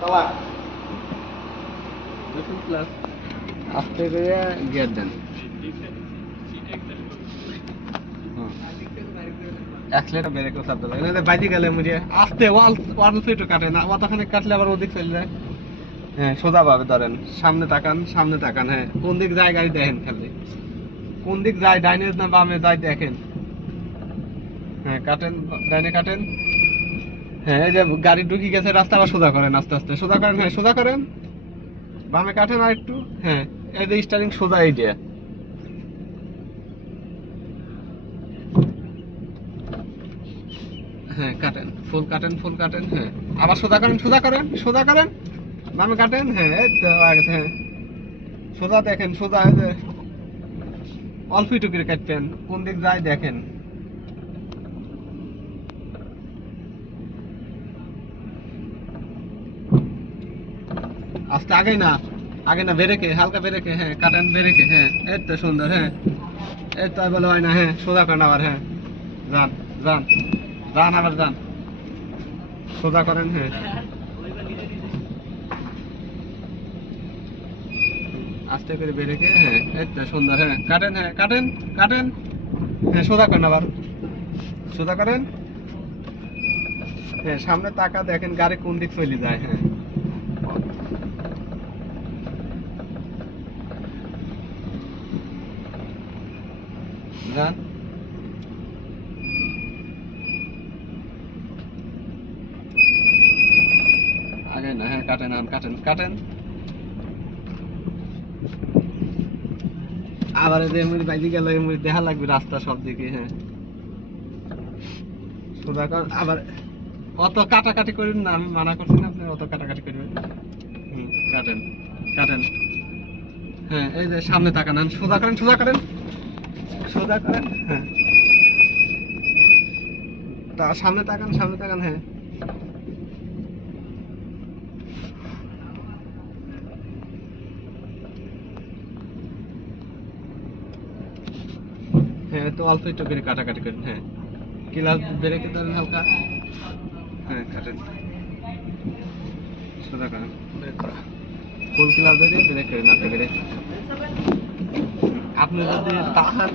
চালা দুশো প্লাস আস্তে করে গিয়ার দেন অ্যাক্সিলেটার ব্রেক চাপ দেবে নাহলে বাইরে গেলে মুঝে আস্তে ওয়াল ওয়াল ফিট কাটে না অতখানে কাটলে আবার ওদিক চলে যায়। হ্যাঁ সোজা ভাবে ধরেন সামনে তাকান সামনে তাকান হ্যাঁ কোন দিক যায় গাড়ি দেখেন খালি। কোন দিক যায় ডাইনে না বামে যায় দেখেন। হ্যাঁ কাটেন ডাইনে কাটেন। হ্যাঁ এই যে গাড়ি ঢুকি গেছে, রাস্তা আবার সোজা করেন আস্তে আস্তে। সোজা করেন হ্যাঁ সোজা করেন। বামে কাটেন আর একটু হ্যাঁ এই যে স্টারিং সোজা এই যে। হ্যাঁ কাটেন ফুল কাটেন ফুল কাটেন হ্যাঁ। আবার সোজা করেন সোজা করেন সোজা করেন। বামে কাটেন হ্যাঁ হ্যাঁ। সোজা দেখেন, সোজা অল্প একটু করে কাটবেন কোন দিক যায় দেখেন। আস্তে আগে না আগে না, বেরেকে, হালকা বেরেকে হ্যাঁ কাটেন বেরেকে হ্যাঁ এই তো সুন্দর হ্যাঁ এই তো বলে হয় না হ্যাঁ সোজা করেন আবার হ্যাঁ যান যান যান আবার, যান, সোজা করেন হ্যাঁ। আস্তে করে বেরেকে হ্যাঁ এই তো সুন্দর হ্যাঁ কাটেন হ্যাঁ কাটেন কাটেন হ্যাঁ সোজা করেন আবার, সোজা করেন। হ্যাঁ সামনে তাকা দেখেন গাড়ি কোন দিক চলে যায় হ্যাঁ। যান আগে না হ্যাঁ কাটেন আন কাটেন কাটেন আবার এমনি বাইরে গেল এমনি দেখা লাগবে রাস্তা সব দিকে হ্যাঁ। সোজা আবার অত কাটাকাটি করুন না, আমি মানা করছি না, আপনি অত কাটাকাটি করবেন। হুম, কাটেন কাটেন। হ্যাঁ এই যে সামনে তাকান, সোজা করেন সোজা করেন। হ্যাঁ। সামনে তাকান সামনে তাকান হ্যাঁ। হ্যাঁ তো অল্প একটু করে কাটাকাটি করেন হ্যাঁ। ক্লাস ব্রেকে ধরেন হালকা? হ্যাঁ কাটেন। সোজা করেন ফুল ক্লাস ধরে ব্রেক করে আপনি যদি তাহার